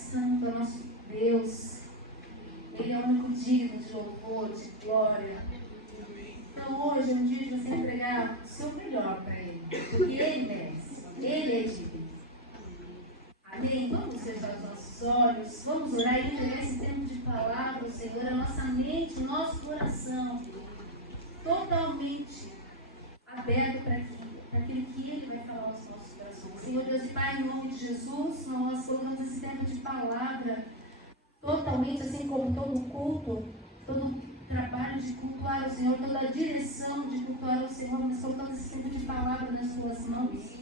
santo é nosso Deus. Ele é o único digno de louvor, de glória. Então hoje é um dia de você entregar o seu melhor para Ele, porque Ele merece, Ele é digno. Amém? Vamos fechar os nossos olhos, vamos orar e entregar esse tempo de palavra ao Senhor, a nossa mente, o nosso coração, totalmente aberto para aquilo que Ele vai falar aos nossos corações. Senhor Deus e Pai, em nome de Jesus, nós colocamos esse tempo de palavra totalmente, assim como todo culto, todo trabalho de cultuar ao Senhor, toda a direção de cultuar ao Senhor, nós colocamos esse tempo de palavra nas Suas mãos.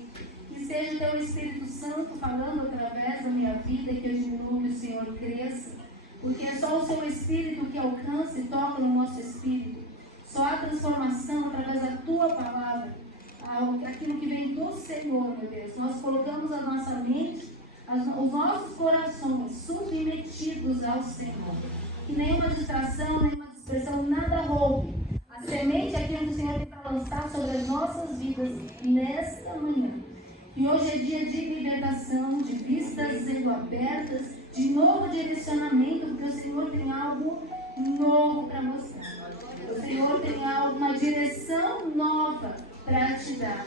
Que seja o Teu Espírito Santo falando através da minha vida, que eu diminua, que o Senhor cresça, porque é só o Seu Espírito que alcança e toca no nosso espírito. Só há transformação através da Tua palavra, aquilo que vem do Senhor, meu Deus. Nós colocamos a nossa mente, os nossos corações submetidos ao Senhor. Que nenhuma distração, nenhuma dispersão, nada roube a semente, aquilo que o Senhor tem para lançar sobre as nossas vidas nesta manhã. E hoje é dia de libertação, de vistas sendo abertas, de novo direcionamento, porque o Senhor tem algo novo para mostrar. O Senhor tem uma direção nova para te dar.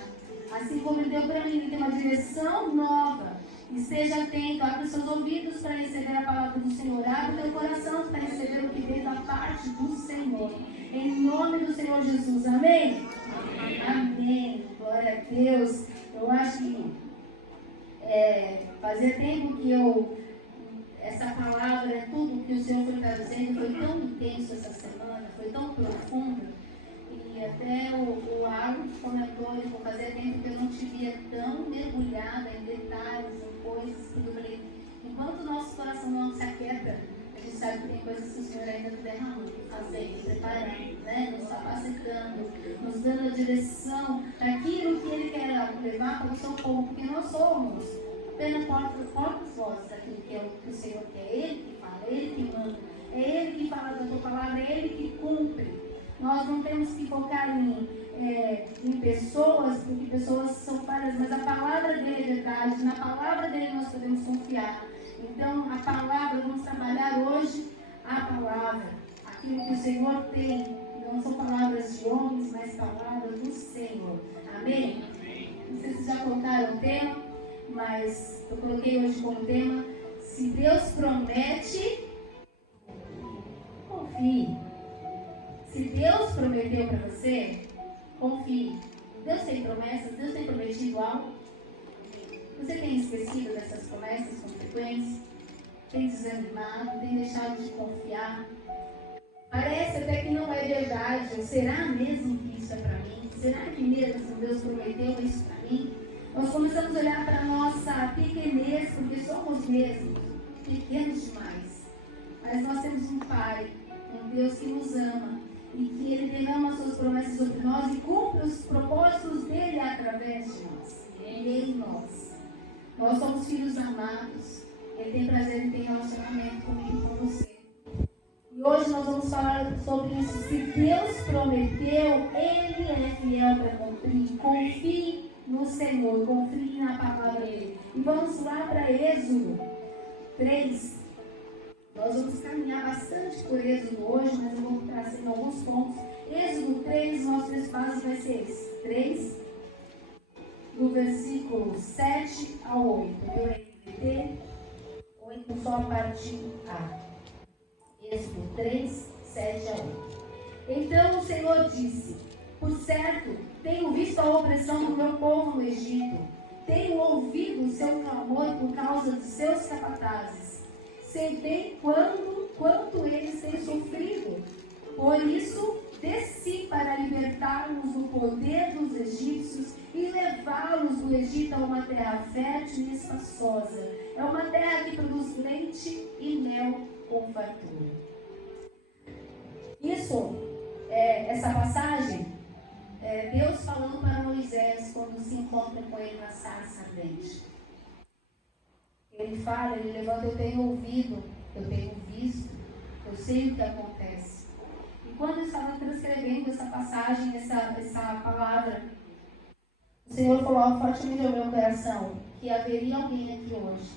Assim como Ele deu para mim, Ele tem uma direção nova. Esteja atento, abre os seus ouvidos para receber a palavra do Senhor. Abre o teu coração para receber o que vem da parte do Senhor. Em nome do Senhor Jesus. Amém? Amém. Glória a Deus. Eu acho que fazia tempo que essa palavra, tudo que o Senhor foi trazendo, foi tão intenso essa semana, foi tão profunda. E até o Arno comentou, ele falou, fazia tempo que eu não te via tão mergulhada em detalhes, em coisas, porque eu falei, enquanto o nosso coração não se aquieta, a gente sabe que tem coisas que o Senhor ainda está derramando, fazendo, preparando, né? Nos capacitando, nos dando a direção daquilo que Ele quer levar para o seu povo, porque nós somos apenas portas-vozes daquilo que é o que o Senhor quer. É Ele que fala, é Ele que manda, é Ele que fala da tua palavra, é Ele que cumpre. Nós não temos que focar em pessoas, porque pessoas são falhas, mas a palavra dele é verdade, na palavra dele nós podemos confiar. Então, a palavra, vamos trabalhar hoje a palavra, aquilo que o Senhor tem, não são palavras de homens, mas palavras do Senhor. Amém? Não sei se já colocaram o tema, mas eu coloquei hoje como tema, se Deus promete, confie. Se Deus prometeu para você, confie. Deus tem promessas, Deus tem prometido algo. Você tem esquecido dessas promessas com frequência? Tem desanimado, tem deixado de confiar? Parece até que não é verdade. Ou será mesmo que isso é para mim? Será que mesmo Deus prometeu isso para mim? Nós começamos a olhar para a nossa pequenez, porque somos mesmo pequenos demais. Mas nós temos um Pai, um Deus que nos ama, e que Ele derrama as suas promessas sobre nós e cumpre os propósitos dEle através de nós, em nós. Nós somos filhos amados. Ele tem prazer em ter relacionamento comigo e com você. E hoje nós vamos falar sobre isso. Se Deus prometeu, Ele é fiel para cumprir. Confie no Senhor, confie na palavra dEle. E vamos lá para Êxodo 3. Nós vamos caminhar bastante por Êxodo hoje, mas eu vou trazer alguns pontos. Êxodo 3, nosso espaço vai ser esse. 3, do versículo 7 ao 8. Eu NVT, ou então só a parte A. Êxodo 3, 7 a 8. Então o Senhor disse, por certo, tenho visto a opressão do meu povo no Egito. Tenho ouvido o seu clamor por causa de seus capatazes. Sei bem quanto eles têm sofrido. Por isso, desci para libertá-los do poder dos egípcios e levá-los do Egito a uma terra fértil e espaçosa. É uma terra que produz leite e mel com fartura. Essa passagem, Deus falando para Moisés quando se encontra com ele na sarça ardente. Ele fala, ele levanta, eu tenho ouvido, eu tenho visto, eu sei o que acontece. E quando eu estava transcrevendo essa passagem, essa palavra, o Senhor falou fortemente ao meu coração que haveria alguém aqui hoje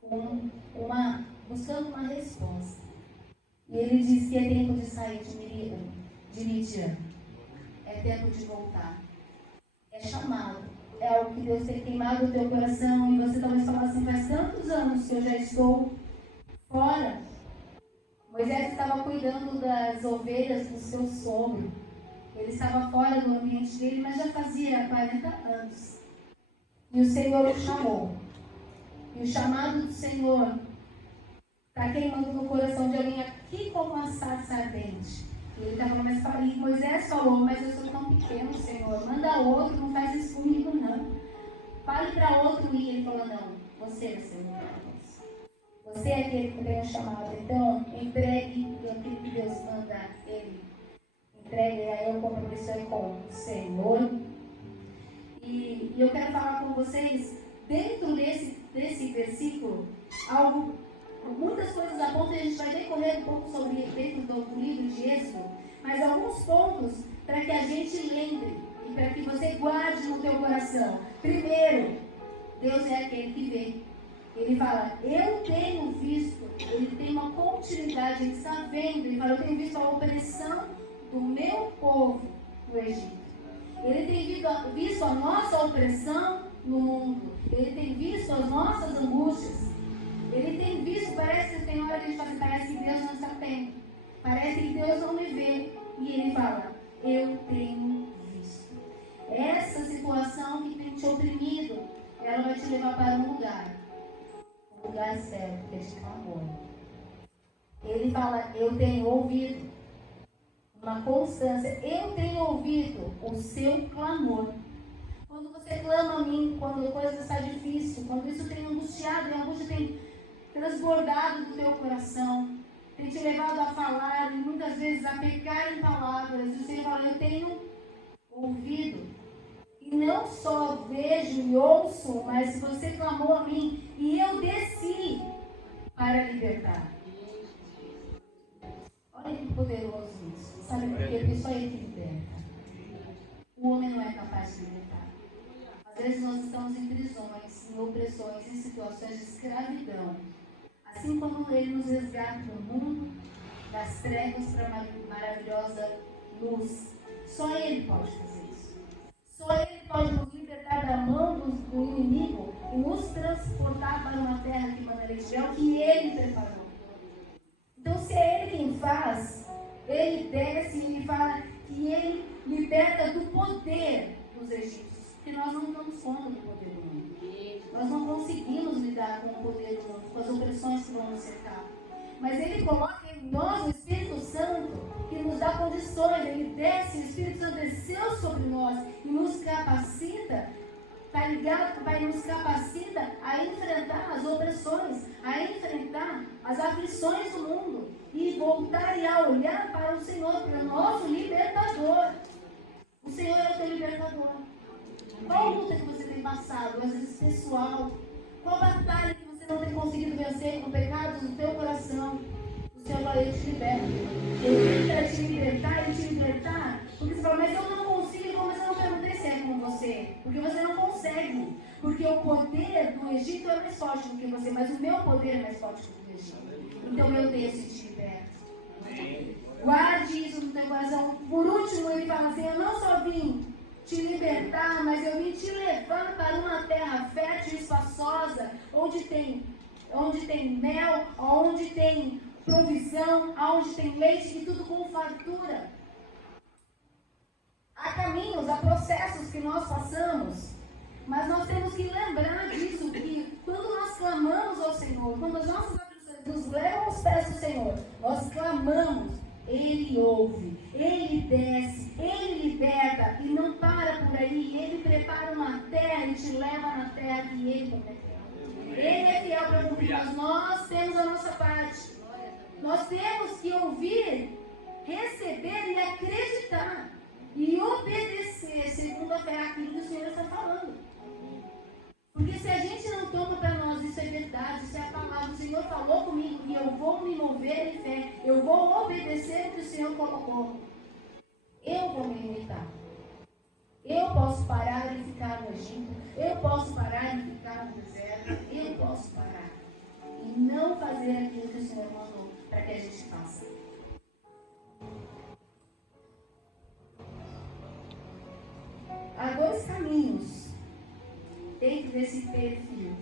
com buscando uma resposta. E ele diz que é tempo de sair de Midian. É tempo de voltar. É chamado. É algo que Deus tem queimado o teu coração. E você talvez fale assim, faz tantos anos que eu já estou fora. Moisés estava cuidando das ovelhas do seu sogro. Ele estava fora do ambiente dele, mas já fazia 40 anos. E o Senhor o chamou. E o chamado do Senhor está queimando no coração de alguém aqui como uma sarça ardente. E ele estava mais falando, e Moisés falou, mas eu sou tão pequeno, Senhor, manda outro, não faz isso comigo não. Fale para outro ir. Ele falou, não, você é o Senhor. Você é aquele que tem o chamado. Então, entregue aquilo que Deus manda ele. Entregue aí o compromisso com o Senhor. E eu quero falar com vocês, dentro desse versículo, muitas coisas apontam, e a gente vai decorrer um pouco sobre dentro do livro de Êxodo, mas alguns pontos para que a gente lembre e para que você guarde no teu coração. Primeiro, Deus é aquele que vê. Ele fala, eu tenho visto, ele tem uma continuidade, ele está vendo, ele fala, eu tenho visto a opressão do meu povo no Egito. Ele tem visto a nossa opressão no mundo. Ele tem visto as nossas angústias. Ele tem visto, parece que tem hora que a gente fala, parece que Deus não está vendo. Parece que Deus não me vê. E ele fala, eu tenho visto. Essa situação que tem te oprimido, ela vai te levar para um lugar certo, que é de clamor. Ele fala, eu tenho ouvido. Uma constância. Eu tenho ouvido o seu clamor. Quando você clama a mim, quando a coisa está difícil, quando isso tem angustiado, e a angústia tem transbordado do teu coração, tem te levado a falar, e muitas vezes a pecar em palavras, e você fala, eu tenho ouvido. E não só vejo e ouço, mas você clamou a mim, e eu desci para libertar. Olha que poderoso isso. Sabe por quê? Porque só ele que liberta. O homem não é capaz de libertar. Às vezes nós estamos em prisões, em opressões, em situações de escravidão. Assim como ele nos resgata do mundo, das trevas para a maravilhosa luz. Só ele pode fazer isso. Só ele pode nos libertar da mão do inimigo e nos transportar para uma terra que manda leite e mel, que ele preparou. Então, se é ele quem faz, ele desce e ele fala que ele liberta do poder dos egípcios. Porque nós não damos conta do poder do mundo. Nós não conseguimos lidar com o poder do mundo, com as opressões que vão nos cercar. Mas ele coloca em nós o Espírito Santo, que nos dá condições. Ele desce, o Espírito Santo desceu sobre nós e nos capacita. Está ligado? Pai nos capacita a enfrentar as opressões, a enfrentar as aflições do mundo e voltar e a olhar para o Senhor, para o nosso libertador. O Senhor é o teu libertador. Qual luta que você tem passado, às vezes pessoal? Qual batalha que você não tem conseguido vencer com pecados no teu coração? O Senhor vai te libertar. Ele quer te libertar e te libertar. Porque você fala, mas eu não consigo, mas eu não perguntei se é com você. Porque você não consegue. Porque o poder do Egito é mais forte do que você, mas o meu poder é mais forte do que o do Egito. Então eu desço e te liberto. Guarde isso no teu coração. Por último, ele fala assim, eu não só vim te libertar, mas eu vim te levar para uma terra fértil e espaçosa, onde tem mel, onde tem provisão, onde tem leite e tudo com fartura. Há caminhos, há processos que nós passamos, mas nós temos que lembrar disso, que quando nós clamamos ao Senhor, quando as nossas aflições nos levam aos pés do Senhor, nós clamamos, Ele ouve, Ele desce, Ele liberta e não para por aí. Ele prepara uma terra e te leva na terra que Ele prometeu. Ele é fiel para cumprir, mas nós temos a nossa parte. Nós temos que ouvir, receber e acreditar e obedecer segundo a fé aquilo que o Senhor está falando. Porque se a gente não toma para nós, isso é verdade, isso é a palavra, o Senhor falou comigo e eu vou me mover em fé, eu vou obedecer o que o Senhor colocou. Eu vou me limitar. Eu posso parar e ficar no Egito, eu posso parar e ficar no deserto, eu posso parar. E mandou para que a gente faça. Há dois caminhos dentro desse perfil.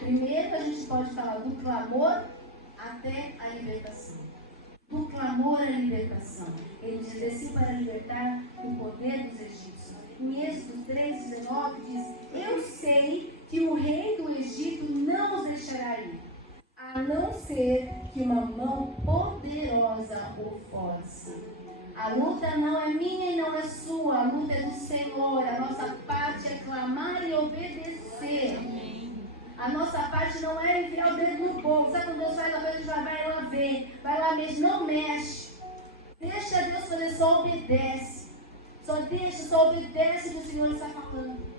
Primeiro, a gente pode falar do clamor até a libertação. Do clamor à libertação. Ele diz: desci para libertar do poder dos egípcios. Em Êxodo 3,19 diz: eu sei que o rei do Egito não os deixará ir, a não ser que uma mão poderosa o force. A luta não é minha e não é sua, a luta é do Senhor. A nossa parte é clamar e obedecer. A nossa parte não é enfiar o dedo no bolso. Sabe quando Deus faz a coisa, a gente vai lá ver, vai lá mesmo, não mexe. Deixa Deus fazer, só obedece. Só obedece o que o Senhor está falando.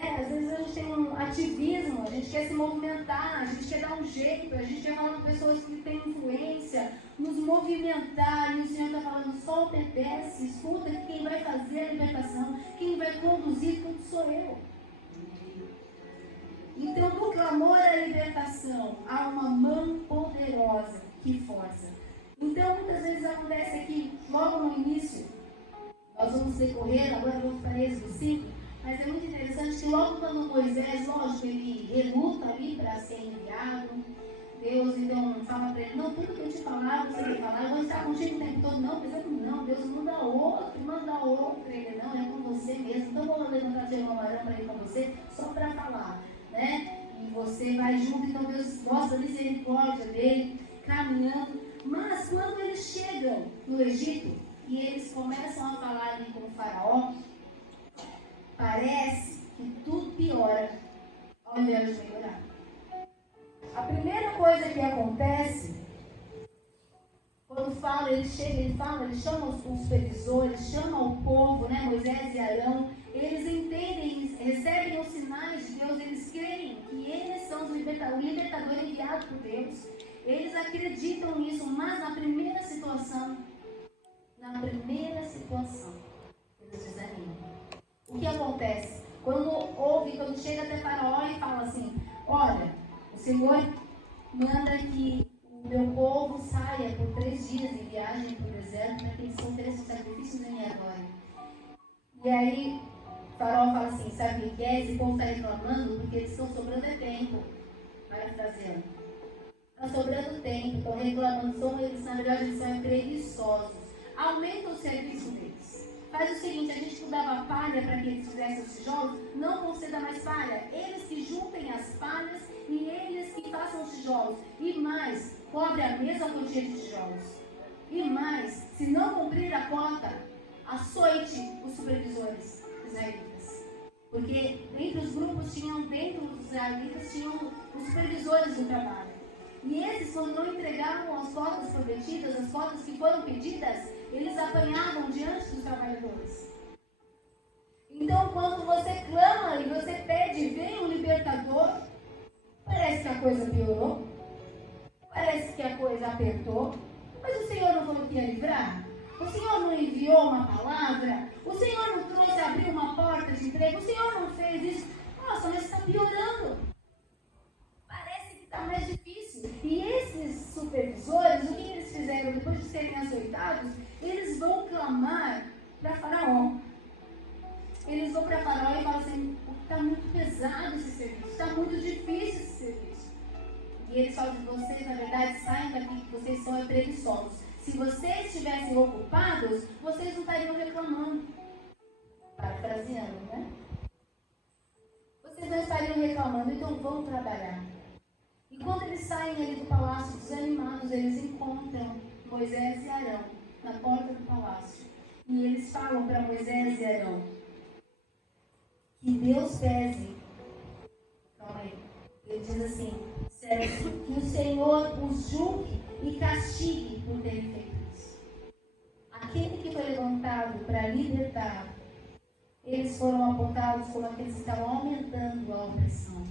Às vezes a gente tem um ativismo, a gente quer se movimentar, a gente quer dar um jeito, a gente quer falar com pessoas que têm influência, nos movimentar, e o Senhor está falando: só obedece, escuta que quem vai fazer a libertação, quem vai conduzir tudo sou eu. Então, do clamor à libertação, há uma mão poderosa que força. Então, muitas vezes acontece aqui, logo no início, nós vamos decorrer, agora vamos para Êxodo 5, mas é muito interessante que logo quando Moisés, lógico, ele reluta ali para ser enviado, Deus então fala para ele: não, tudo que eu te falar, você vai falar, eu vou estar contigo o tempo todo. Não, não, Deus manda outro. Ele: não, é com você mesmo, então vou levantar teu irmão Arão para ir com você, só para falar, né? E você vai junto, então Deus mostra a misericórdia dele, caminhando. Mas quando eles chegam no Egito, e eles começam a falar ali com o faraó, parece que tudo piora ao invés de melhorar. A primeira coisa que acontece, quando fala, ele chama os supervisores, chama o povo, né, Moisés e Arão, eles entendem, recebem os sinais de Deus, eles creem que eles são o libertador enviado por Deus, eles acreditam nisso, mas na primeira situação, eles desanimam. O que acontece? Quando chega até Faraó e fala assim: olha, o Senhor manda que o meu povo saia por 3 dias em viagem para o deserto para que eles ofereçam sacrifícios em minha glória. E aí Faraó fala assim: sabe o que é? Esse povo está reclamando porque eles estão sobrando tempo. Parafraseando. Está sobrando tempo, estão reclamando, eles na verdade eles são preguiçosos. Aumenta o serviço deles. Faz o seguinte: a gente dava palha para que eles fizessem os tijolos, não conceda mais palha. Eles que juntem as palhas e eles que façam os tijolos. E mais, cobre a mesma quantia de tijolos. E mais, se não cumprir a cota, açoite os supervisores israelitas. Porque dentro dos grupos dentro dos israelitas tinham os supervisores do trabalho. E esses, quando não entregavam as cotas prometidas, as cotas que foram pedidas, eles apanhavam diante dos trabalhadores. Então, quando você clama e você pede: vem um libertador, parece que a coisa piorou, parece que a coisa apertou, mas o Senhor não falou que ia livrar? O Senhor não enviou uma palavra? O Senhor não trouxe, abriu uma porta de emprego? O Senhor não fez isso? Nossa, mas está piorando. Parece que está mais difícil. E esses supervisores, o que eles fizeram depois de serem açoitados? Eles vão clamar para Faraó. Eles vão para Faraó e falam assim: está muito pesado esse serviço, está muito difícil esse serviço. E eles falam: vocês, na verdade, saem daqui, que vocês são preguiçosos. Se vocês estivessem ocupados, vocês não estariam reclamando. Parafraseando, né? Vocês não estariam reclamando, então vão trabalhar. E quando eles saem ali do palácio desanimados, eles encontram Moisés e Arão na porta do palácio. E eles falam para Moisés e Arão: que Deus pese. Calma aí. Ele diz assim: que o Senhor os julgue e castigue por terem feito isso. Aquele que foi levantado para libertar, eles foram apontados como aqueles que estavam aumentando a opressão.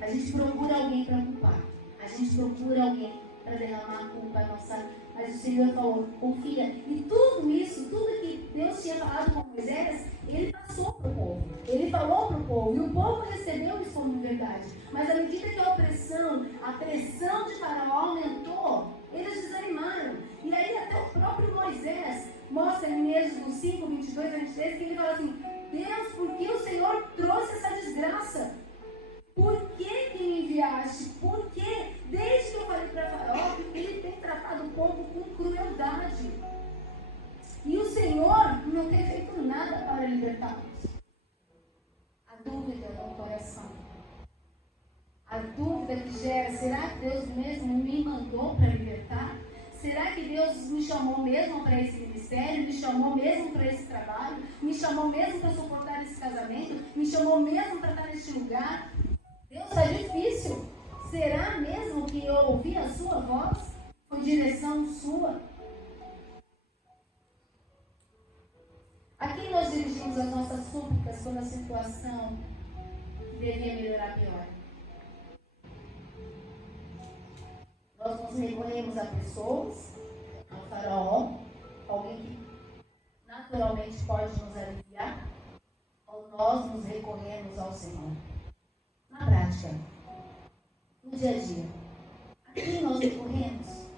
A gente procura alguém para culpar. A gente procura alguém para derramar a culpa nossa. Mas o Senhor falou: confia. E tudo isso, tudo que Deus tinha falado com Moisés, ele passou para o povo. Ele falou para o povo. E o povo recebeu isso como verdade. Mas à medida que a opressão, a pressão de Faraó aumentou, presente desse, que ele fala assim: Deus, por que o Senhor trouxe essa desgraça? Por que me enviaste? Por que? Desde que eu falei para Faraó que ele tem tratado o povo com crueldade. E o Senhor não tem feito nada para libertá-los. A dúvida no coração. A dúvida que gera: será que Deus mesmo me mandou para libertar? Será que Deus me chamou mesmo para esse ministério? Me chamou mesmo para esse trabalho? Me chamou mesmo para suportar esse casamento? Me chamou mesmo para estar neste lugar? Deus, está difícil. Será mesmo que eu ouvi a sua voz? Foi direção sua? A quem nós dirigimos as nossas súplicas quando a situação devia melhorar pior? Nós nos recorremos a pessoas, ao Faraó, alguém que naturalmente pode nos aliviar, ou nós nos recorremos ao Senhor? Na prática, no dia a dia, a quem nós recorremos?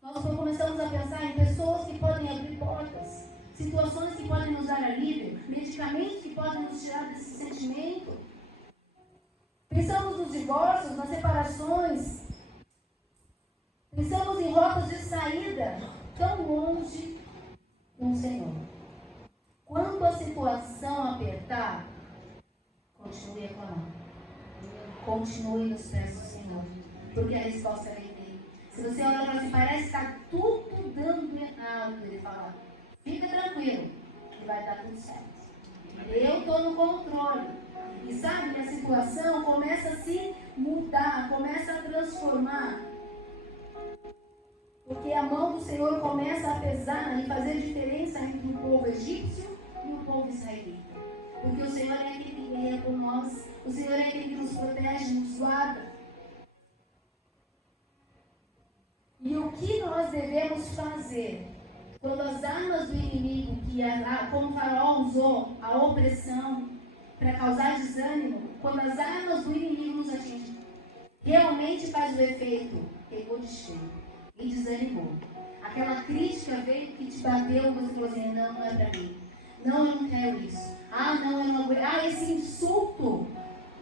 Nós começamos a pensar em pessoas que podem abrir portas, situações que podem nos dar alívio, medicamentos que podem nos tirar desse sentimento. Pensamos nos divórcios, nas separações. Pensamos em rotas de saída tão longe do Senhor. Quando a situação apertar, continue a clamar. Continue nos pés do Senhor. Porque a resposta vem dele. Se você olhar para assim, parece que está tudo dando errado, ele fala: fica tranquilo, que vai dar tudo certo. Eu estou no controle. E sabe que a situação começa a se mudar, começa a transformar. Porque a mão do Senhor começa a pesar e fazer diferença entre o povo egípcio e o povo israelita. Porque o Senhor é aquele que guerreia por nós. O Senhor é aquele que nos protege, nos guarda. E o que nós devemos fazer quando as armas do inimigo, como o Faraó usou a opressão para causar desânimo, quando as armas do inimigo nos atingem, realmente faz o efeito, pegou de cheio e desanimou. Aquela crítica veio que te bateu, você falou assim: não, não é para mim. Não, eu não quero isso. Ah, não, eu não aguento. Ah, esse insulto.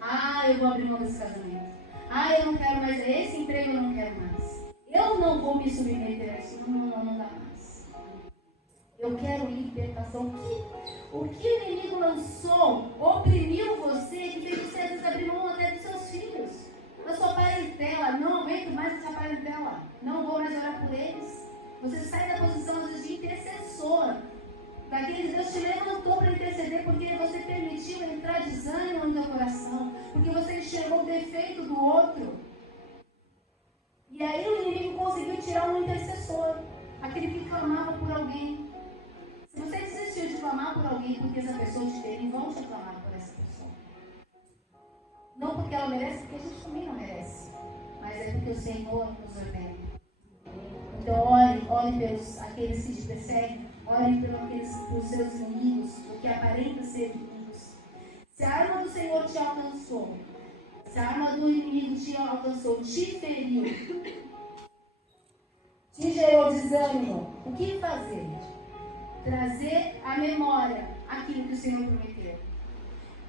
Ah, eu vou abrir mão desse casamento. Ah, eu não quero mais. Esse emprego eu não quero mais. Eu não vou me submeter a isso. Não dá mais. Eu quero libertação. O que o inimigo lançou, oprimiu você, que fez você às vezes abrir mão até dos seus filhos, da sua parentela. Não aguento mais essa parentela. Não vou mais orar por eles. Você sai da posição às vezes de intercessor. Daquele Deus te levantou para interceder porque você permitiu entrar desânimo no teu coração, porque você enxergou o defeito do outro. E aí o inimigo conseguiu tirar um intercessor, aquele que clamava por alguém. Se você desistiu de clamar por alguém porque essa pessoa te feriu, vão te clamar por essa pessoa. Não porque ela merece, porque a gente também não merece, mas é porque o Senhor nos ordena. Então ore pelos aqueles que te perseguem. Ore pelos seus inimigos, o que aparenta ser inimigos. Se a arma do Senhor te alcançou, se a arma do inimigo te alcançou, te feriu, te gerou desânimo, o que fazer? Trazer à memória aquilo que o Senhor prometeu.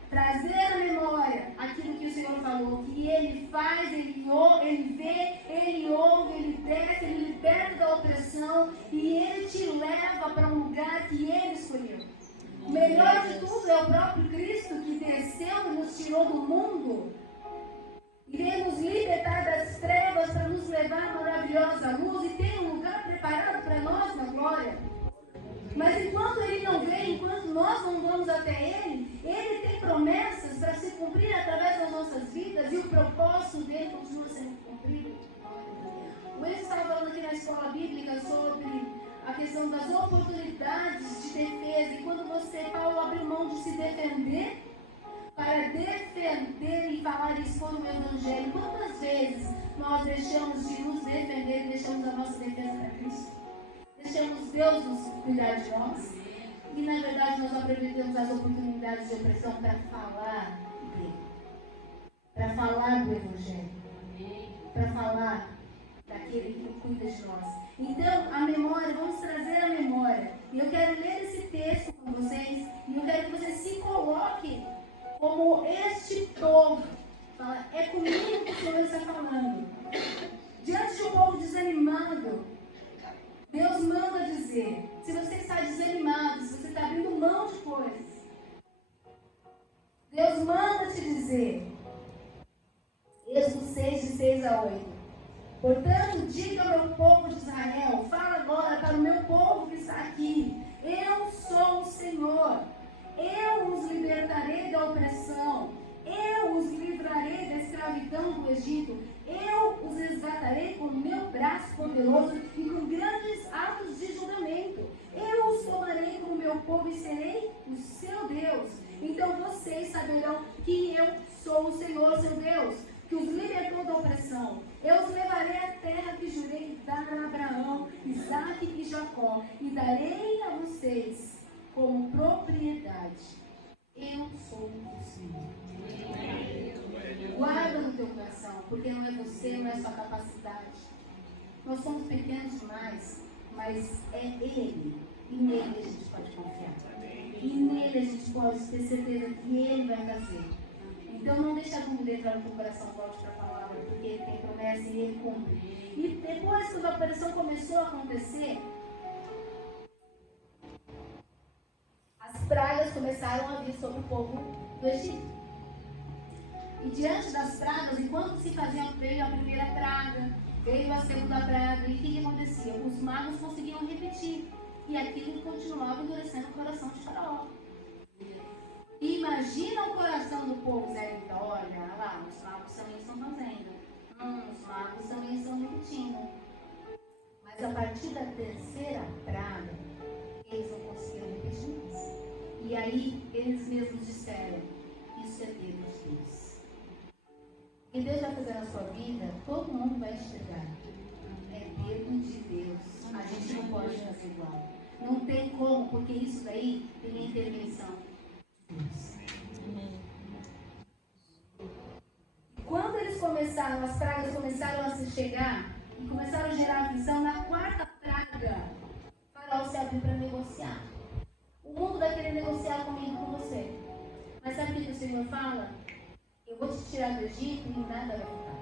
Trazer à memória aquilo que o Senhor falou, que Ele faz, Ele vê, Ele ouve, Ele desce, Ele liberta da opressão e Ele te leva para um lugar que Ele escolheu. O melhor de tudo é o próprio Cristo que desceu e nos tirou do mundo e veio nos libertar das trevas para nos levar à maravilhosa luz e tem um lugar preparado para nós na glória. Mas enquanto Ele não vem, enquanto nós não vamos até Ele, Ele tem promessas para se cumprir através das nossas vidas e o propósito dele continua sendo cumprido. O Enzo estava falando aqui na escola bíblica sobre a questão das oportunidades de defesa e quando Paulo abriu mão de se defender para defender e falar e expor o Evangelho. Quantas vezes nós deixamos de nos defender e deixamos a nossa defesa para Cristo? Deixamos Deus nos cuidar de nós e na verdade nós aproveitamos as oportunidades de opressão para falar dele, para falar do Evangelho, para falar daquele que cuida de nós. Então a memória, vamos trazer a memória E eu quero ler esse texto com vocês, e eu quero que vocês se coloquem como este povo. Fala, é comigo que o Senhor está falando. Diante de um povo desanimado, Deus manda dizer, se você está desanimado, se você está abrindo mão de coisas, Deus manda te dizer, Êxodo 6, de 6 a 8. Portanto, diga ao meu povo de Israel, fala agora para o meu povo que está aqui, eu sou o Senhor, eu os libertarei da opressão, eu os livrarei da escravidão do Egito, eu os resgatarei com o meu braço poderoso e com grandes atos de julgamento, eu os tomarei como meu povo e serei o seu Deus. Então vocês saberão que eu sou o Senhor, seu Deus, que os libertou da opressão. Eu os levarei à terra que jurei dar a Abraão, Isaque e Jacó, e darei a vocês como propriedade. Eu sou o Senhor. Guarda no teu coração, porque não é você, não é sua capacidade. Nós somos pequenos demais, mas é Ele. E nele a gente pode confiar. E nele a gente pode ter certeza que Ele vai fazer. Então não deixa a dúvida entrar no teu coração, volte para a palavra, porque Ele tem promessa e Ele cumpre. E depois que a operação começou a acontecer, as pragas começaram a vir sobre o povo do Egito. E diante das pragas, enquanto se fazia, veio a primeira praga, veio a segunda praga, e o que acontecia? Os magos conseguiam repetir, e aquilo continuava endurecendo o coração de Faraó. Imagina o coração do povo israelita, olha lá, os magos também estão fazendo, os magos também estão repetindo. Mas a partir da terceira praga, eles não conseguiram repetir mais. E aí, eles mesmos disseram, isso é dedo de Deus. O que Deus vai fazer na sua vida, todo mundo vai enxergar. É dedo de Deus. A gente não pode fazer igual. Não tem como, porque isso daí tem intervenção de Deus. E quando eles começaram, as pragas começaram a se chegar e começaram a gerar aflição, na quarta praga, Faraó se abriu para negociar. O mundo vai querer negociar comigo e com você. Mas sabe o que o Senhor fala? Eu vou te tirar do Egito e nada vai ficar.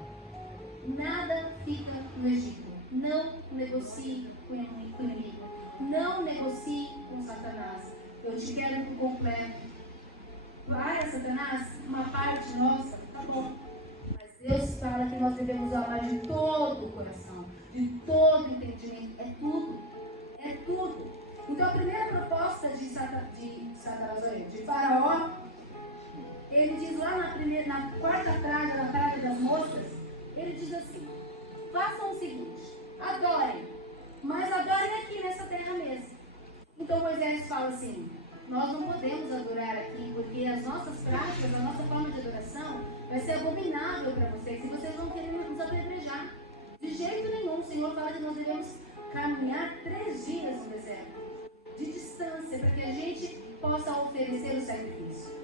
Nada fica no Egito. Não negocie com o inimigo. Não negocie com Satanás. Eu te quero por completo. Para Satanás, uma parte nossa, tá bom. Mas Deus fala que nós devemos amar de todo o coração, de todo o entendimento. É tudo. É tudo. Então a primeira proposta de Faraó, ele diz lá na quarta praga, na praga das moscas, ele diz assim, façam o seguinte, adorem, mas adorem aqui nessa terra mesmo. Então Moisés fala assim, nós não podemos adorar aqui, porque as nossas práticas, a nossa forma de adoração vai ser abominável para vocês, e vocês vão querer nos apedrejar. De jeito nenhum, o Senhor fala que nós devemos caminhar 3 dias no deserto, de distância, para que a gente possa oferecer o sacrifício.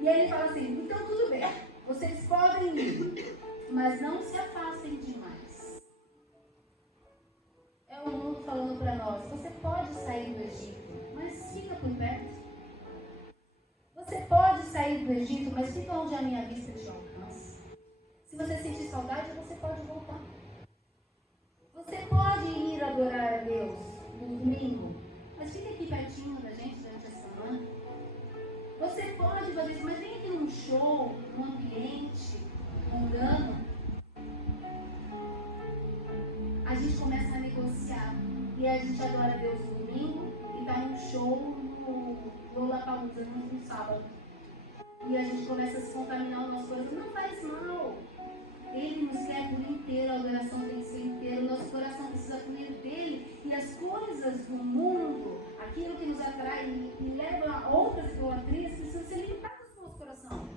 E aí ele fala assim, então tudo bem, vocês podem ir, mas não se afastem demais. É o mundo falando para nós, você pode sair do Egito, mas fica por perto. Você pode sair do Egito, mas fica onde a minha vista te alcança. Se você sentir saudade, você pode voltar. Você pode ir adorar a Deus no domingo, mas fica aqui pertinho da gente durante a semana. Você pode fazer isso, mas vem aqui num show, num ambiente mundano. A gente começa a negociar. E a gente adora a Deus no domingo e vai num show no Lollapalooza no sábado. E a gente começa a se contaminar o nosso coração. Não faz mal. Ele nos quer por inteiro, a adoração tem que ser inteira, o nosso coração precisa fluir dele, e as coisas do mundo, aquilo que nos atrai e leva a outras idolatrias, precisam ser limitadas no nosso coração.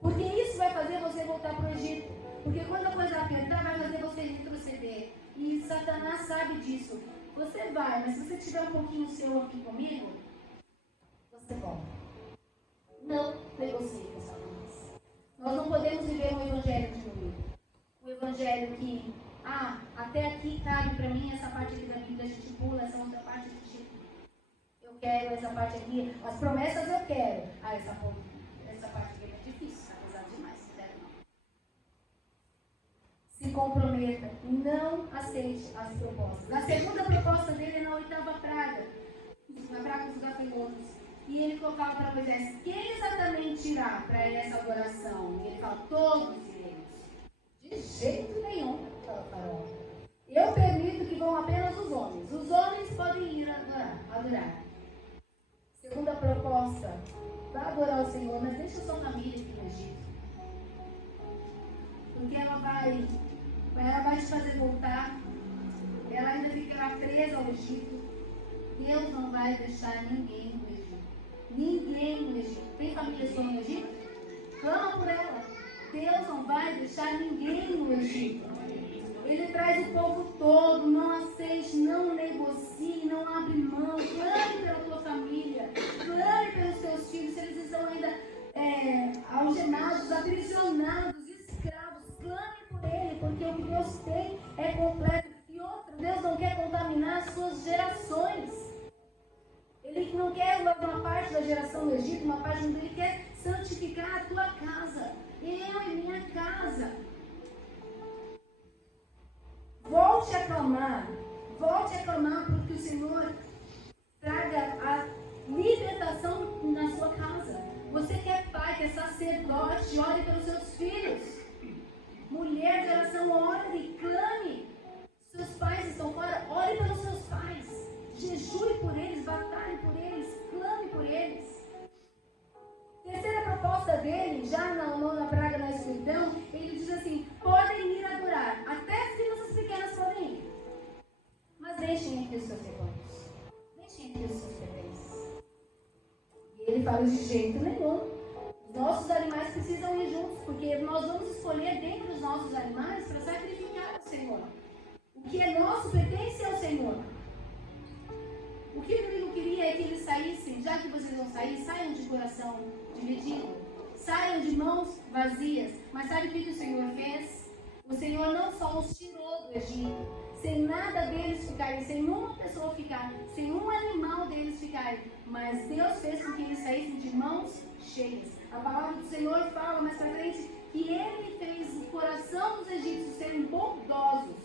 Porque isso vai fazer você voltar para o Egito. Porque quando a coisa apertar, vai fazer você retroceder. E Satanás sabe disso. Você vai, mas se você tiver um pouquinho seu aqui comigo, você volta. Não negocie com Satanás. Nós não podemos viver um evangelho diminuído. Um evangelho que, até aqui cabe para mim, essa parte aqui da Bíblia a gente pula, essa outra parte quero, essa parte aqui, as promessas eu quero. Ah, essa parte aqui é difícil, tá pesado demais, não quero não. Se comprometa, não aceite as propostas. A segunda proposta dele é na 8ª praga, na praga dos gafanhotos. E ele colocava para Moisés, quem exatamente irá para essa adoração? E ele fala, todos iremos. De jeito nenhum, fala o faraó. Eu permito que vão apenas os homens. Os homens podem ir adorar. Segunda proposta, vá adorar o Senhor, mas deixa sua família aqui no Egito. Porque ela vai te fazer voltar. Ela ainda ficará presa ao Egito. Deus não vai deixar ninguém no Egito. Ninguém no Egito. Tem família sua no Egito? Clama por ela. Deus não vai deixar ninguém no Egito. Ele traz o povo todo. Não aceite, não negocie, não abre mão. Clame pela tua família. Clame pelos teus filhos. Se eles estão ainda algemados, aprisionados, escravos. Clame por ele, porque o que Deus tem é completo. E outra, Deus não quer contaminar as suas gerações. Ele não quer uma parte da geração do Egito, uma parte onde ele quer santificar a tua casa. Eu e minha casa. Volte a clamar para que o Senhor traga a libertação na sua casa. Você que é pai, que é sacerdote, ore pelos seus filhos. Mulher de oração, ore, clame. Seus pais estão fora, ore pelos seus pais. Jejue por eles, batalhe por eles, clame por eles. Terceira proposta dele, já na praga da escuridão, ele diz assim, podem ir adorar, até as crianças pequenas podem ir. Mas deixem aqui os seus rebanhos, deixem aqui os seus pertences. E ele fala de jeito nenhum. Os nossos animais precisam ir juntos, porque nós vamos escolher dentre os nossos animais para sacrificar ao Senhor. O que é nosso pertence ao Senhor. O que o inimigo queria é que eles saíssem, já que vocês vão sair, saiam de coração dividido, saiam de mãos vazias. Mas sabe o que o Senhor fez? O Senhor não só os tirou do Egito, sem nada deles ficarem, sem uma pessoa ficar, sem um animal deles ficarem, mas Deus fez com que eles saíssem de mãos cheias. A palavra do Senhor fala mais para frente que Ele fez o coração dos egípcios serem bondosos.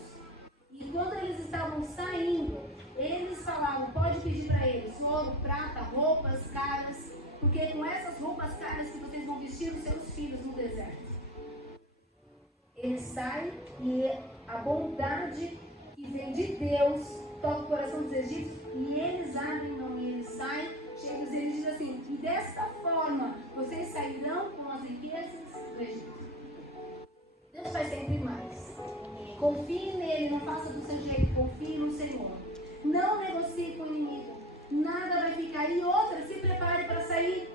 E quando eles estavam saindo, eles falavam, pode pedir para eles ouro, prata, roupas caras, porque é com essas roupas caras que vocês vão vestir os seus filhos no deserto. Eles saem e a bondade que vem de Deus toca o coração dos egípcios e eles abrem mão e eles saem cheios. Ele diz assim, e desta forma vocês sairão com as riquezas do Egito. Deus faz sempre mais. Confie nele, não faça do seu jeito, confie no Senhor. Não negocie com o inimigo. Nada vai ficar. E outra, se prepare para sair.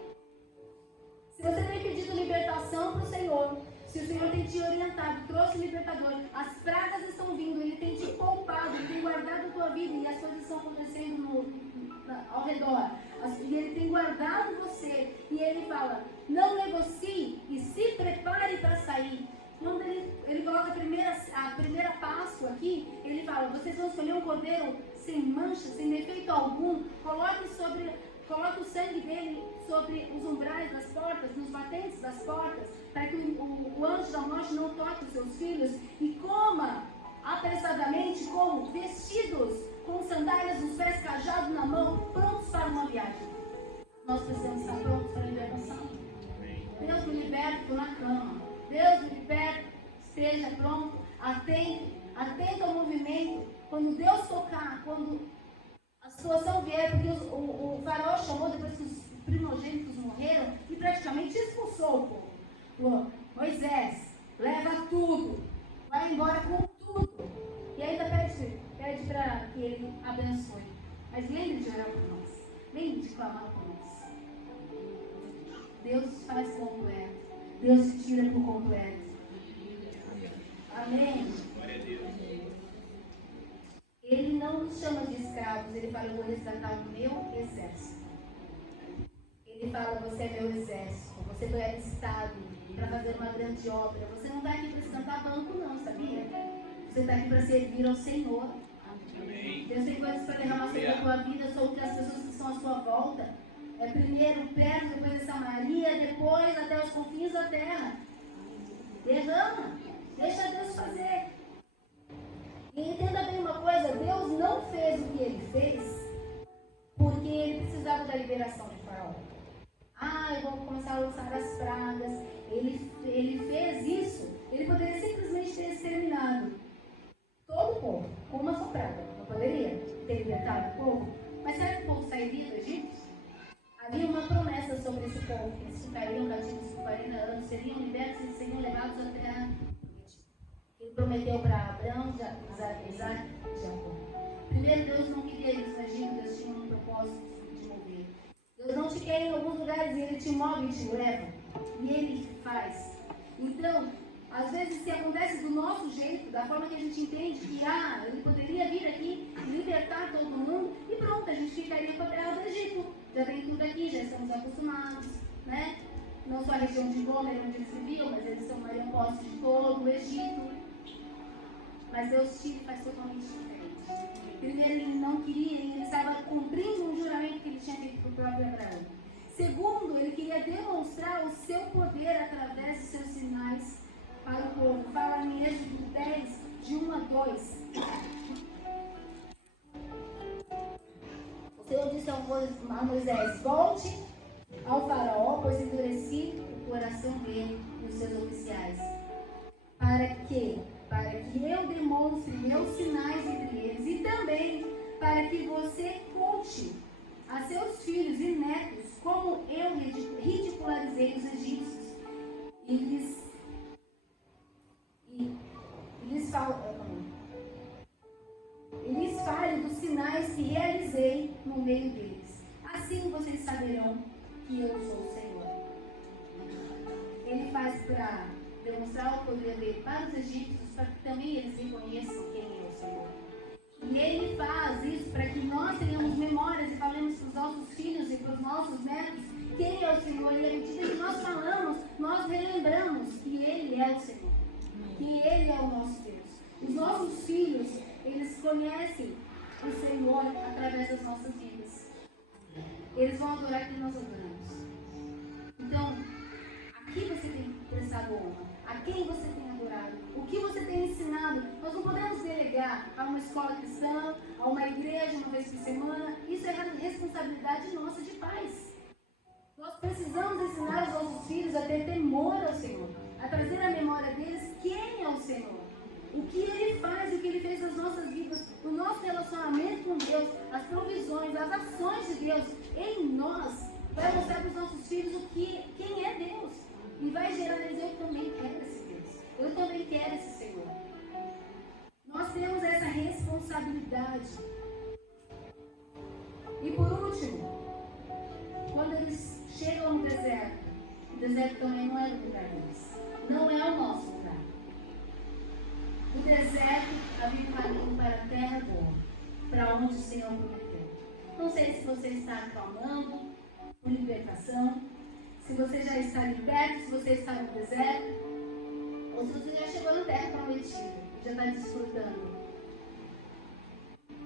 Se você tem pedido libertação para o Senhor, se o Senhor tem te orientado, trouxe o libertador, as pragas estão vindo, Ele tem te poupado, Ele tem guardado a tua vida e as coisas estão acontecendo ao redor. E Ele tem guardado você. E Ele fala, não negocie e se prepare para sair. Quando ele coloca a primeira Páscoa aqui, ele fala, vocês vão escolher um cordeiro sem mancha, sem defeito algum, coloque o sangue dele sobre os umbrais das portas, nos batentes das portas, para que o anjo da morte não toque os seus filhos, e coma apressadamente como vestidos, com sandálias nos pés, cajado na mão, prontos para uma viagem. Nós precisamos estar prontos para a libertação. Deus me liberta, estou na cama. Deus me liberta, esteja pronto, atento ao movimento. Quando Deus tocar, quando a situação vier, porque o faraó chamou depois que os primogênitos morreram e praticamente expulsou o povo. Falou, Moisés, leva tudo, vai embora com tudo. E ainda pede para que ele abençoe. Mas lembre de orar por nós, lembre de clamar por nós. Deus te faz completo. Deus te tira por completo. Amém? Ele não nos chama de escravos. Ele fala, eu vou resgatar o meu exército. Ele fala, você é meu exército. Você foi alistado para fazer uma grande obra. Você não está aqui para esquentar banco não, sabia? Você está aqui para servir ao Senhor. Amém. Deus tem coisas para derramar sobre a tua vida, sobre as pessoas que estão à sua volta. É primeiro perto, depois de Samaria, depois até os confins da terra. Derrama, deixa Deus fazer. E entenda bem uma coisa, Deus não fez o que ele fez porque ele precisava da liberação de Faraó. Eu vou começar a lançar as pragas. Ele fez isso, ele poderia simplesmente ter exterminado todo o povo, com uma só praga. Não poderia ter libertado o povo? Mas será que o povo sairia do Egito? Havia uma promessa sobre esse povo, que eles ficariam cativos por 40 anos, seriam libertos e seriam levados à terra. Ele prometeu para Abraão, Isaac e Jacó. Primeiro, Deus não queria eles no Egito, Deus tinha um propósito de mover. Deus não te quer em alguns lugares e Ele te move e te leva. E Ele faz. Então, às vezes se acontece do nosso jeito, da forma que a gente entende que Ele poderia vir aqui e libertar todo mundo, e pronto, a gente ficaria com a terra do Egito. Já tem tudo aqui, já estamos acostumados, né? Não só a região de Gomer, onde eles viviam, mas eles tomariam posse de todo o Egito. Mas Deus faz totalmente diferente. Primeiro, ele não queria, ele estava cumprindo um juramento que ele tinha feito para o próprio Abraão. Segundo, ele queria demonstrar o seu poder através de seus sinais para o povo. Fala em Êxodo 10, de 1 a 2. O Senhor disse a Moisés: volte ao faraó, pois endureci o coração dele e os seus oficiais. Para que eu demonstre meus sinais entre eles, e também para que você conte a seus filhos e netos como eu ridicularizei os egípcios e lhes fale dos sinais que realizei no meio deles. Assim vocês saberão que eu sou o Senhor. Ele faz para demonstrar o poder dele para os egípcios, para que também eles reconheçam quem é o Senhor. E ele faz isso para que nós tenhamos memórias e falemos para os nossos filhos e para os nossos netos quem é o Senhor. E à medida que nós falamos, nós relembramos que Ele é o Senhor, que Ele é o nosso Deus. Os nossos filhos, eles conhecem o Senhor através das nossas vidas. Eles vão adorar quem nós adoramos. Então, aqui você tem prestado honra. A quem você tem adorado? O que você tem ensinado? Nós não podemos delegar a uma escola cristã, a uma igreja uma vez por semana. Isso é responsabilidade nossa de pais. Nós precisamos ensinar os nossos filhos a ter temor ao Senhor, a trazer à memória deles quem é o Senhor, o que Ele faz, o que Ele fez nas nossas vidas, o nosso relacionamento com Deus, as provisões, as ações de Deus em nós. Vai mostrar para os nossos filhos quem é Deus. E vai gerar neles: eu também quero esse Deus. Eu também quero esse Senhor. Nós temos essa responsabilidade. E por último, quando eles chegam no deserto, o deserto também não é o lugar deles. Não é o nosso lugar. O deserto havia um caminho para a terra boa, para onde o Senhor prometeu. Não sei se você está clamando por libertação, se você já está ali perto, se você está no deserto, ou se você já chegou na terra prometida e já está desfrutando.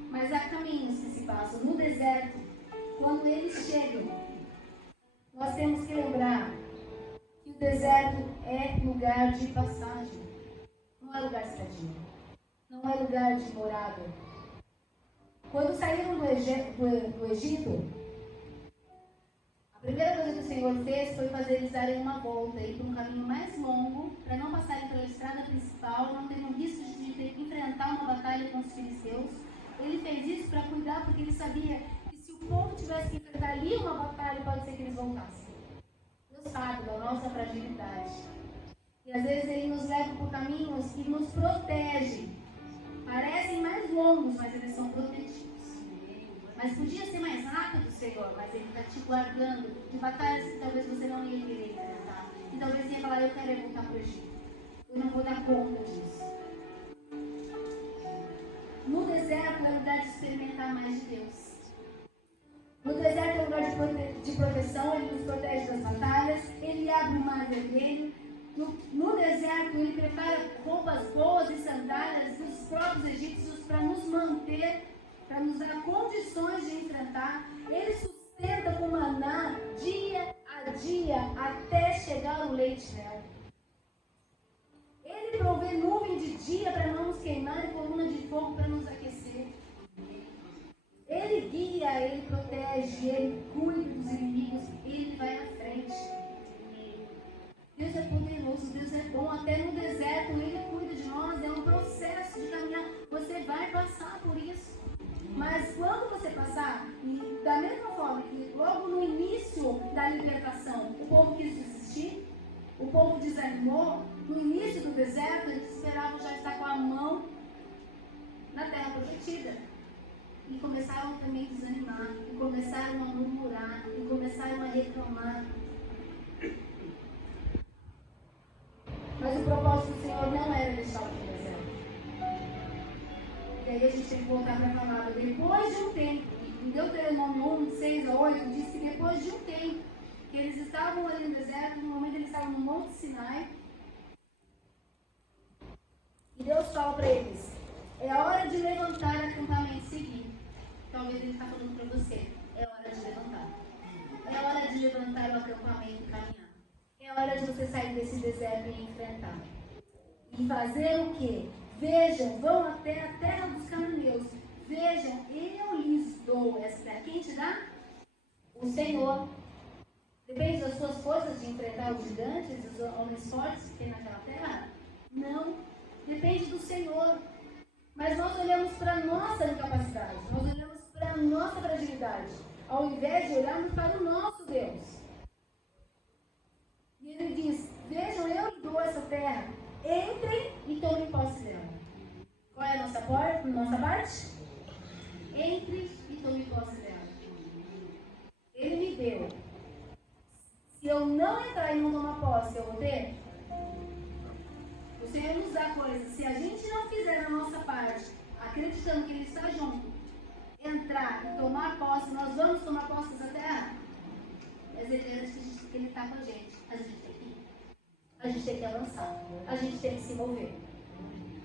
Mas há caminhos que se passam. No deserto, quando eles chegam, nós temos que lembrar que o deserto é lugar de passagem, não é lugar de estadia, não é lugar de morada. Quando saíram do Egito, a primeira coisa que o Senhor fez foi fazer eles darem uma volta e ir para um caminho mais longo, para não passarem pela estrada principal, não terem risco de ter que enfrentar uma batalha com os filisteus. Ele fez isso para cuidar, porque ele sabia que se o povo tivesse que enfrentar ali uma batalha, pode ser que eles voltassem. Deus sabe da nossa fragilidade. E às vezes Ele nos leva por caminhos que nos protegem. Parecem mais longos, mas eles são protegidos. Mas podia ser mais rápido, Senhor, mas Ele está te guardando de batalhas que talvez você não ia querer enfrentar. E talvez ia falar: eu quero voltar para o Egito. Eu não vou dar conta disso. No deserto é lugar de experimentar mais de Deus. No deserto é lugar de proteção. Ele nos protege das batalhas. Ele abre o mar vermelho. No deserto Ele prepara roupas boas e sandálias dos próprios egípcios para nos manter, para nos dar condições de enfrentar. Ele sustenta com maná dia a dia até chegar o leite e mel. Ele provê nuvem de dia para não nos queimar e coluna de fogo para nos aquecer. Ele guia, ele protege, ele cuida dos inimigos, ele vai à frente. Deus é poderoso, Deus é bom. Até no deserto ele cuida de nós, é um processo de caminhar. Você vai passar por isso. Mas quando você passar, e da mesma forma que logo no início da libertação, o povo quis desistir, o povo desanimou, no início do deserto, eles esperavam já estar com a mão na terra prometida. E começaram também a desanimar, e começaram a murmurar, e começaram a reclamar. Mas o propósito do Senhor não era deixar o deserto. E aí a gente tem que voltar para a palavra. Depois de um tempo, em Deuteronômio 1, 6 a 8, diz que depois de um tempo, que eles estavam ali no deserto, no momento eles estavam no Monte Sinai, e Deus fala para eles, é hora de levantar acampamento e seguir. Talvez ele está falando para você, é hora de levantar. É hora de levantar o acampamento e caminhar. É hora de você sair desse deserto e enfrentar. E fazer o quê? Vejam, vão até a terra dos cananeus. Vejam, eu lhes dou essa terra. Quem te dá? O Senhor. Depende das suas forças de enfrentar os gigantes, os homens fortes que tem naquela terra? Não. Depende do Senhor. Mas nós olhamos para a nossa incapacidade. Nós olhamos para a nossa fragilidade. Ao invés de olharmos para o nosso Deus. E ele diz, vejam, eu lhe dou essa terra. Entrem e tomem posse dela. Qual é a nossa parte? Entre e tome posse dela. Ele me deu. Se eu não entrar e não tomar posse, eu vou ter? O Senhor nos dá coisas. Se a gente não fizer a nossa parte, acreditando que Ele está junto, entrar e tomar posse, nós vamos tomar posse dessa terra? Mas Ele garante que Ele está com a gente. A gente tem que ir. A gente tem que avançar. A gente tem que se mover.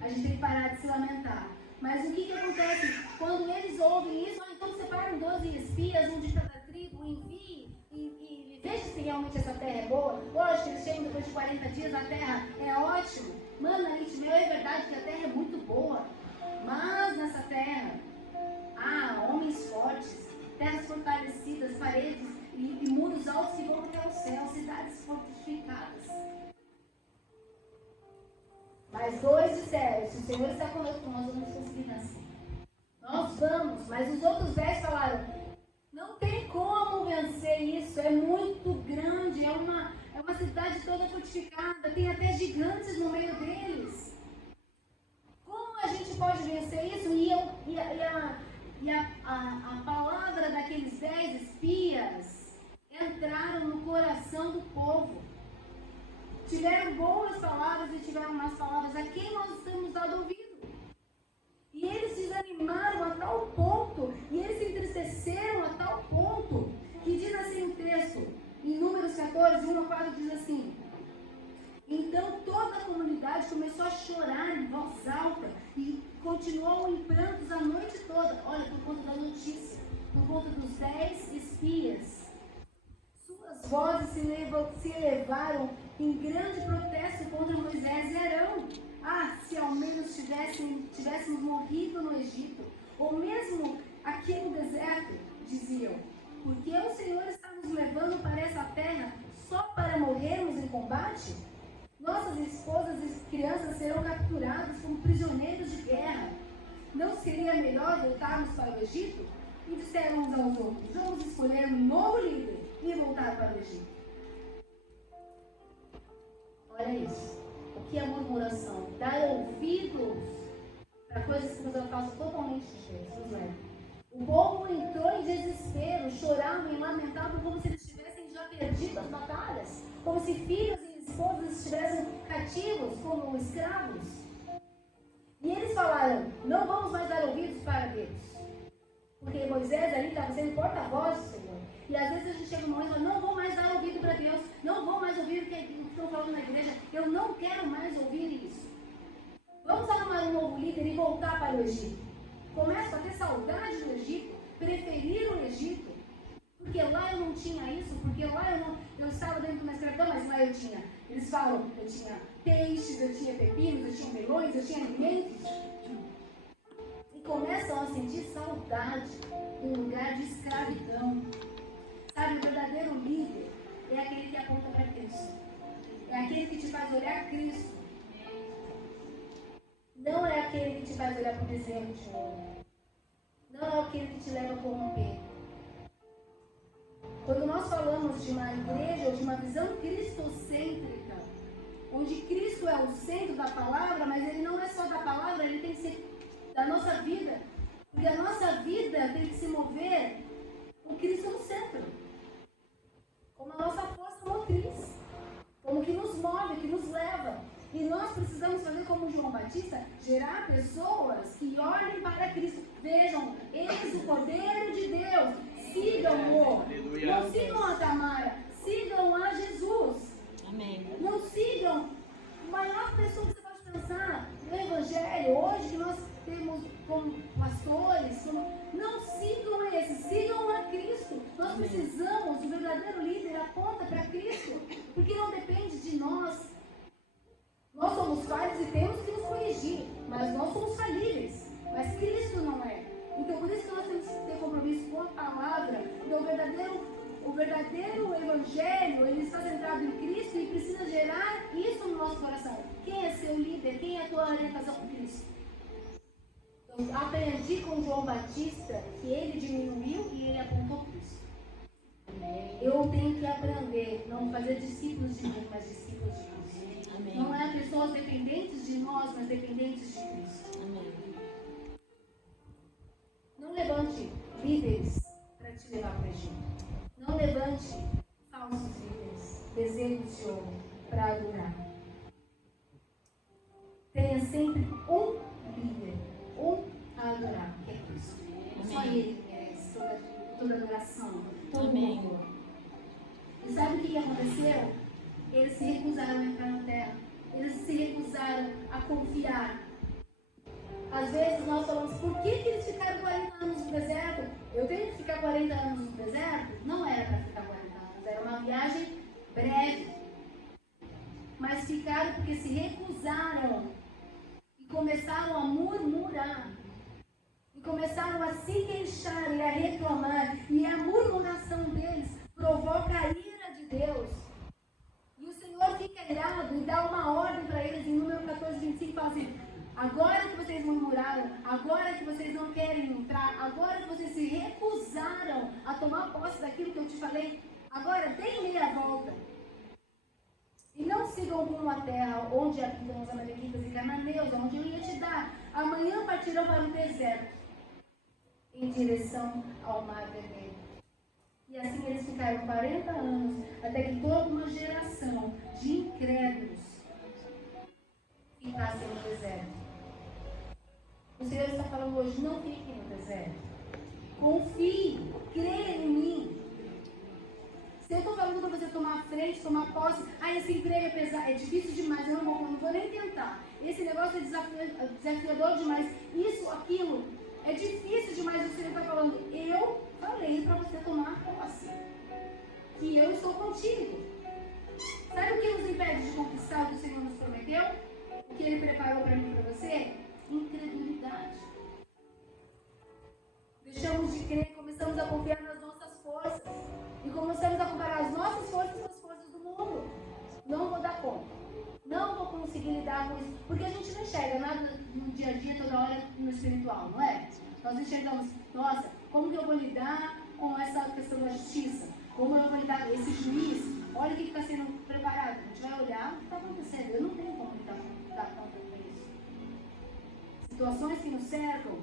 A gente tem que parar de se lamentar. Mas o que acontece quando eles ouvem isso? Então separam 12 espias, um de cada tribo, enviem e veja se realmente essa terra é boa. Lógico que eles chegam depois de 40 dias, a terra é ótima. Mano, meu, é verdade que a terra é muito boa. Mas nessa terra há homens fortes, terras fortalecidas, paredes e muros altos que vão até o céu, cidades fortificadas. Mas 2 disseram, se o Senhor está conosco, nós vamos conseguir vencer. Nós vamos, mas os outros 10 falaram, não tem como vencer isso, é muito grande, é uma cidade toda fortificada, tem até gigantes no meio deles. Como a gente pode vencer isso? E a palavra daqueles 10 espias entraram no coração do povo. Tiveram boas palavras e tiveram más palavras. A quem nós temos dado ouvido? E eles se desanimaram a tal ponto, e eles se entristeceram a tal ponto, que diz assim o texto, em Números 14, 1 a 4, diz assim, então toda a comunidade começou a chorar em voz alta, e continuou em prantos a noite toda. Olha, por conta da notícia, por conta dos 10 espias. Suas vozes se elevaram em grande protesto contra Moisés e Arão. Ah, se ao menos tivéssemos morrido no Egito, ou mesmo aqui no deserto, diziam, porque o Senhor está nos levando para essa terra só para morrermos em combate? Nossas esposas e crianças serão capturadas como prisioneiros de guerra. Não seria melhor voltarmos para o Egito? E disseram uns aos outros, vamos escolher um novo líder e voltar para o Egito. Olha isso. O que é murmuração? Dar ouvidos para coisas que nos afastam totalmente de Deus, não é? O povo entrou em desespero, choravam e lamentavam como se eles tivessem já perdido as batalhas, como se filhos e esposas estivessem cativos como escravos. E eles falaram, não vamos mais dar ouvidos para Deus. Porque Moisés ali estava sendo porta-voz do Senhor. E às vezes a gente chega no momento e fala, não vou mais dar ouvido para Deus, não vou mais ouvir o que estão falando na igreja, eu não quero mais ouvir isso. Vamos arrumar um novo líder e voltar para o Egito. Começo a ter saudade do Egito, preferir o Egito. Por porque lá eu não tinha isso, porque lá eu estava dentro de uma escravidão, mas lá eu tinha. Eles falam, eu tinha peixes, eu tinha pepinos, eu tinha melões, eu tinha alimentos. E começam a sentir saudade em lugar de escravidão. Sabe, o verdadeiro líder é aquele que aponta para Cristo. É aquele que te faz olhar Cristo. Não é aquele que te faz olhar para o bezerro de ouro. Não é aquele que te leva a corromper. Quando nós falamos de uma igreja ou de uma visão cristocêntrica, onde Cristo é o centro da palavra, mas ele não é só da palavra, ele tem que ser da nossa vida. Porque a nossa vida tem que se mover com Cristo no centro. Como a nossa força motriz. Como que nos move, que nos leva. E nós precisamos fazer como João Batista, gerar pessoas que olhem para Cristo. Vejam, eis o Cordeiro de Deus. Sigam-o. Não sigam a Tamara, sigam a Jesus. Amém. Não sigam a maior pessoa que você pode pensar no Evangelho, hoje que nós temos como pastores, não sigam esse, sigam a Cristo. Nós precisamos, o verdadeiro líder aponta para Cristo, porque não depende de nós. Nós somos falhos e temos que nos corrigir, mas nós somos falíveis, mas Cristo não é. Então por isso que nós temos que ter compromisso com a palavra. O verdadeiro evangelho, ele está centrado em Cristo e precisa gerar isso no nosso coração. Quem é seu líder? Quem é a tua orientação com Cristo? Então, aprendi com João Batista que ele diminuiu e ele apontou Cristo. Eu tenho que aprender, não fazer discípulos de mim, mas discípulos de Cristo. Amém. Não é pessoas dependentes de nós, mas dependentes de Cristo. Amém. Não levante líderes para te levar para o Egito. Não levante falsos líderes, bezerros de ouro, para adorar. Tenha sempre um líder, um a adorar, que é Cristo. Amém. Só Ele merece toda adoração, todo Amém. louvor. E sabe o que aconteceu? Eles se recusaram a entrar na terra. Eles se recusaram a confiar. Às vezes nós falamos, por que eles ficaram 40 anos no deserto? Eu tenho que ficar 40 anos no deserto? Não era para ficar 40 anos, era uma viagem breve. Mas ficaram porque se recusaram e começaram a murmurar. E começaram a se queixar e a reclamar. E a murmuração deles provoca a ira de Deus. E o Senhor fica irado e dá uma ordem para eles em número 14, 25, fala assim, agora que vocês murmuraram, agora que vocês não querem entrar, agora que vocês se recusaram a tomar posse daquilo que eu te falei, agora deem meia volta. E não sigam rumo à terra onde habitam os amalequitas e cananeus, onde eu ia te dar. Amanhã partirão para o deserto, em direção ao mar vermelho. E assim eles ficaram 40 anos, até que toda uma geração de incrédulos ficasse no deserto. O Senhor está falando hoje, não fique no deserto. Confie, creia em mim. Se eu estou falando para você tomar frente, tomar posse, esse emprego é pesado, é difícil demais, eu não vou nem tentar. Esse negócio é desafiador demais, isso, aquilo, é difícil demais. O Senhor está falando, eu falei para você tomar posse, que eu estou contigo. Sabe o que nos impede de conquistar o que o Senhor nos prometeu? O que Ele preparou para mim e para você? Incredulidade. Deixamos de crer, começamos a confiar nas nossas forças. E começamos a comparar as nossas forças com as forças do mundo. Não vou dar conta. Não vou conseguir lidar com isso. Porque a gente não enxerga nada no dia a dia, toda hora no espiritual, não é? Nós enxergamos, nossa, como que eu vou lidar com essa questão da justiça? Como eu vou lidar com esse juiz? Olha o que está sendo preparado. A gente vai olhar o que está acontecendo. Eu não tenho como lidar com isso. Situações que nos cercam,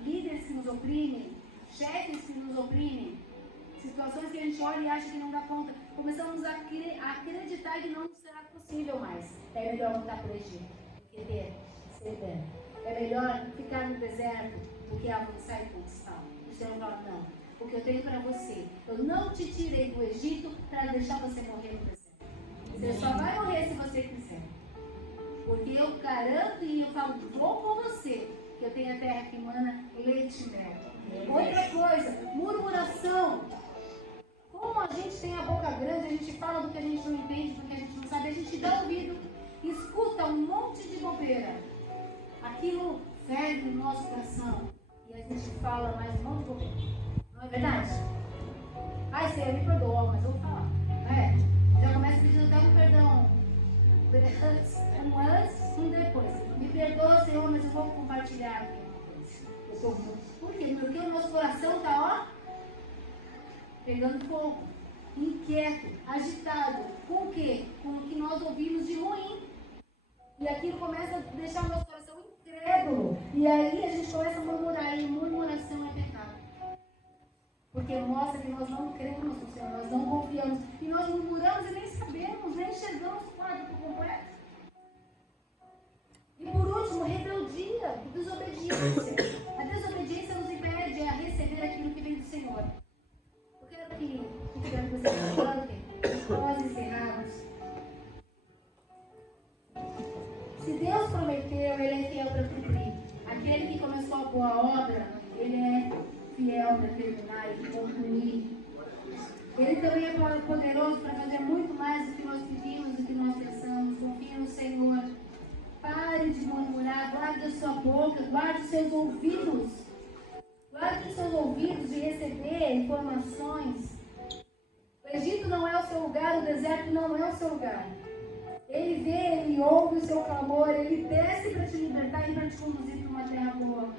líderes que nos oprimem, chefes que nos oprimem, situações que a gente olha e acha que não dá conta. Começamos a acreditar que não será possível mais. É melhor voltar para o Egito do que ser bem. É melhor ficar no deserto do que avançar e conquistar. O Senhor fala, não. O que eu tenho para você, eu não te tirei do Egito para deixar você morrer no deserto. Você só vai morrer se você quiser. Porque eu garanto e eu falo, vou com você, que eu tenho a terra que emana leite e mel. Outra coisa, murmuração. Como a gente tem a boca grande, a gente fala do que a gente não entende, do que a gente não sabe, a gente dá ouvido, escuta um monte de bobeira. Aquilo ferve no nosso coração e a gente fala mais um monte de bobeira. Não é verdade? Ai, Senhor, me perdoa, mas eu vou falar. Já começa pedindo até um perdão. Um antes, um depois. Me perdoa, Senhor, mas eu vou compartilhar aqui uma coisa. Por quê? Porque o nosso coração está, pegando fogo, inquieto, agitado. Com o quê? Com o que nós ouvimos de ruim. E aquilo começa a deixar o nosso coração incrédulo. E aí a gente começa a murmurar. E murmuração é pecado. Porque mostra que nós não cremos no Senhor, nós não confiamos. E nós murmuramos e nem sabemos, nem enxergamos o quadro por completo. E por último, rebeldia, desobediência. A desobediência nos impede a receber aquilo que vem do Senhor. Eu quero que vocês cantem, nós encerrarmos. Se Deus prometeu, Ele é fiel para cumprir. Aquele que começou a boa obra, Ele é fiel para terminar e concluir. Ele também é poderoso para fazer muito mais do que nós pedimos, do que nós pensamos. Confie no Senhor. Pare de murmurar, guarde a sua boca, guarde os seus ouvidos. Guarde os seus ouvidos de receber informações. O Egito não é o seu lugar, o deserto não é o seu lugar. Ele vê, ele ouve o seu clamor, ele desce para te libertar e para te conduzir para uma terra boa.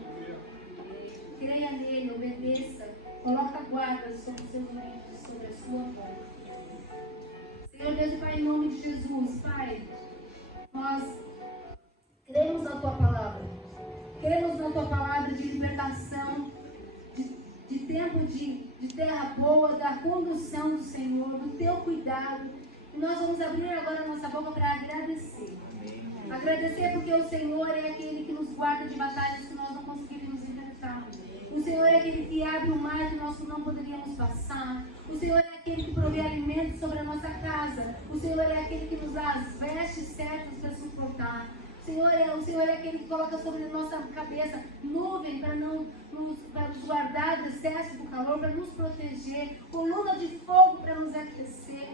Creia nele, obedeça, coloca guarda sobre os seus ouvidos, sobre a sua boca. Senhor Deus e Pai, em nome de Jesus, Pai, nós cremos na Tua palavra. Cremos na Tua palavra de libertação, de tempo de terra boa, da condução do Senhor, do Teu cuidado. E nós vamos abrir agora a nossa boca para agradecer. Agradecer porque o Senhor é aquele que nos guarda de batalhas que nós não conseguiríamos enfrentar. O Senhor é aquele que abre o mar que nós não poderíamos passar. O Senhor é aquele que provê alimento sobre a nossa casa. O Senhor é aquele que nos dá as vestes certas para suportar. O Senhor é aquele que coloca sobre a nossa cabeça nuvem para nos guardar do excesso do calor, para nos proteger, coluna de fogo para nos aquecer.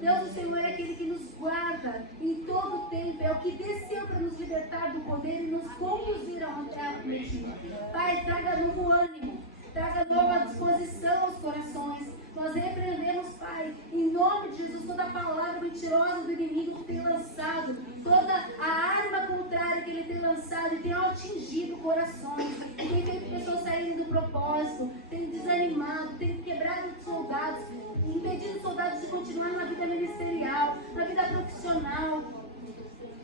Deus, o Senhor é aquele que nos guarda em todo o tempo, é o que desceu para nos libertar do poder e nos conduzir a uma terra prometida. Pai, traga novo ânimo, traga nova disposição aos corações. Nós repreendemos, Pai, em nome de Jesus, toda a palavra mentirosa do inimigo que tem lançado, toda a arma contrária que ele tem lançado e tem atingido corações, e tem feito pessoas saírem do propósito, tem desanimado, tem quebrado soldados, impedido soldados de continuar na vida ministerial, na vida profissional.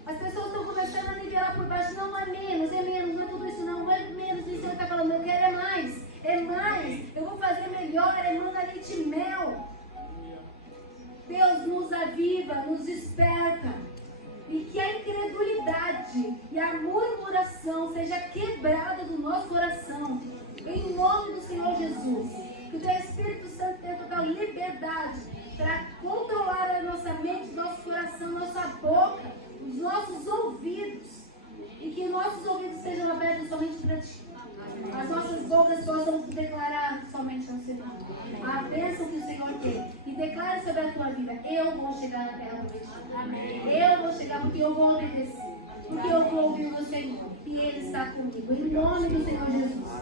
As pessoas estão começando a nivelar por baixo. Não é menos, não é tudo isso não, não é menos. O Senhor está falando, eu quero é mais, eu vou fazer melhor, manda leite e mel. Deus nos aviva, nos desperta, e que a incredulidade e a murmuração seja quebrada do nosso coração, em nome do Senhor Jesus. Que o Teu Espírito Santo tenha total liberdade para controlar a nossa mente, nosso coração, nossa boca, os nossos ouvidos, e que nossos ouvidos sejam abertos somente para Ti. As nossas bocas possam declarar somente ao Senhor a bênção que o Senhor tem. E declare sobre a tua vida: eu vou chegar na terra prometida. Eu vou chegar porque eu vou obedecer. Porque eu vou ouvir o meu Senhor. E Ele está comigo. Em nome do Senhor Jesus.